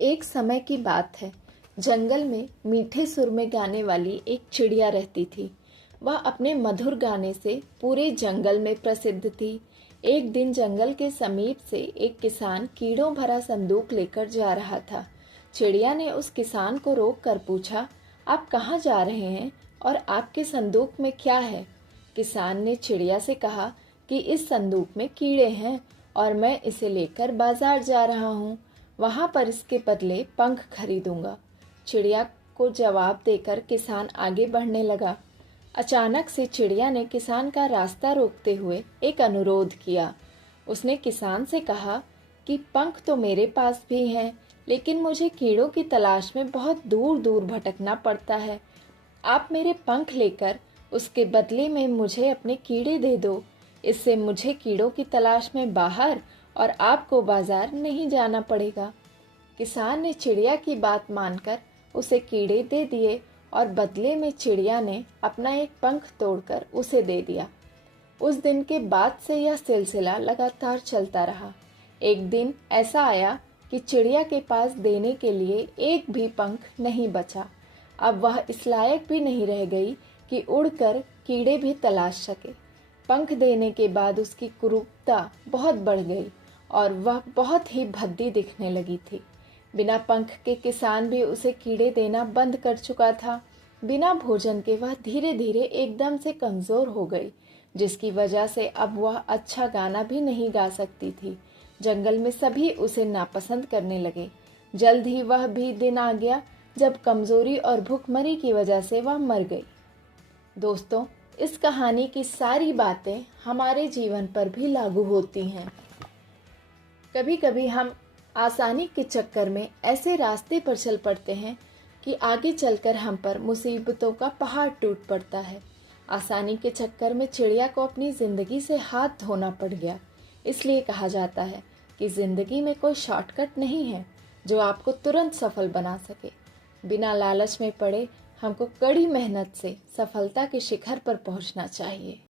एक समय की बात है। जंगल में मीठे सुर में गाने वाली एक चिड़िया रहती थी। वह अपने मधुर गाने से पूरे जंगल में प्रसिद्ध थी। एक दिन जंगल के समीप से एक किसान कीड़ों भरा संदूक लेकर जा रहा था। चिड़िया ने उस किसान को रोक कर पूछा, आप कहाँ जा रहे हैं और आपके संदूक में क्या है? किसान ने चिड़िया से कहा कि इस संदूक में कीड़े हैं और मैं इसे लेकर बाजार जा रहा हूँ। वहाँ पर इसके बदले पंख खरीदूंगा। चिड़िया को जवाब देकर किसान आगे बढ़ने लगा। अचानक से चिड़िया ने किसान का रास्ता रोकते हुए एक अनुरोध किया। उसने किसान से कहा कि पंख तो मेरे पास भी हैं, लेकिन मुझे कीड़ों की तलाश में बहुत दूर दूर भटकना पड़ता है। आप मेरे पंख लेकर उसके बदले में मुझे अपने कीड़े दे दो। इससे मुझे कीड़ों की तलाश में बाहर और आपको बाजार नहीं जाना पड़ेगा। किसान ने चिड़िया की बात मानकर उसे कीड़े दे दिए और बदले में चिड़िया ने अपना एक पंख तोड़कर उसे दे दिया। उस दिन के बाद से यह सिलसिला लगातार चलता रहा। एक दिन ऐसा आया कि चिड़िया के पास देने के लिए एक भी पंख नहीं बचा। अब वह इस लायक भी नहीं रह गई कि उड़कर कीड़े भी तलाश सके। पंख देने के बाद उसकी कुरूपता बहुत बढ़ गई और वह बहुत ही भद्दी दिखने लगी थी। बिना पंख के किसान भी उसे कीड़े देना बंद कर चुका था। बिना भोजन के वह धीरे धीरे एकदम से कमजोर हो गई, जिसकी वजह से अब वह अच्छा गाना भी नहीं गा सकती थी। जंगल में सभी उसे नापसंद करने लगे। जल्द ही वह भी दिन आ गया जब कमजोरी और भूखमरी की वजह से वह मर गई। दोस्तों, इस कहानी की सारी बातें हमारे जीवन पर भी लागू होती हैं। कभी कभी हम आसानी के चक्कर में ऐसे रास्ते पर चल पड़ते हैं कि आगे चलकर हम पर मुसीबतों का पहाड़ टूट पड़ता है। आसानी के चक्कर में चिड़िया को अपनी जिंदगी से हाथ धोना पड़ गया। इसलिए कहा जाता है कि जिंदगी में कोई शॉर्टकट नहीं है जो आपको तुरंत सफल बना सके। बिना लालच में पड़े हमको कड़ी मेहनत से सफलता के शिखर पर पहुंचना चाहिए।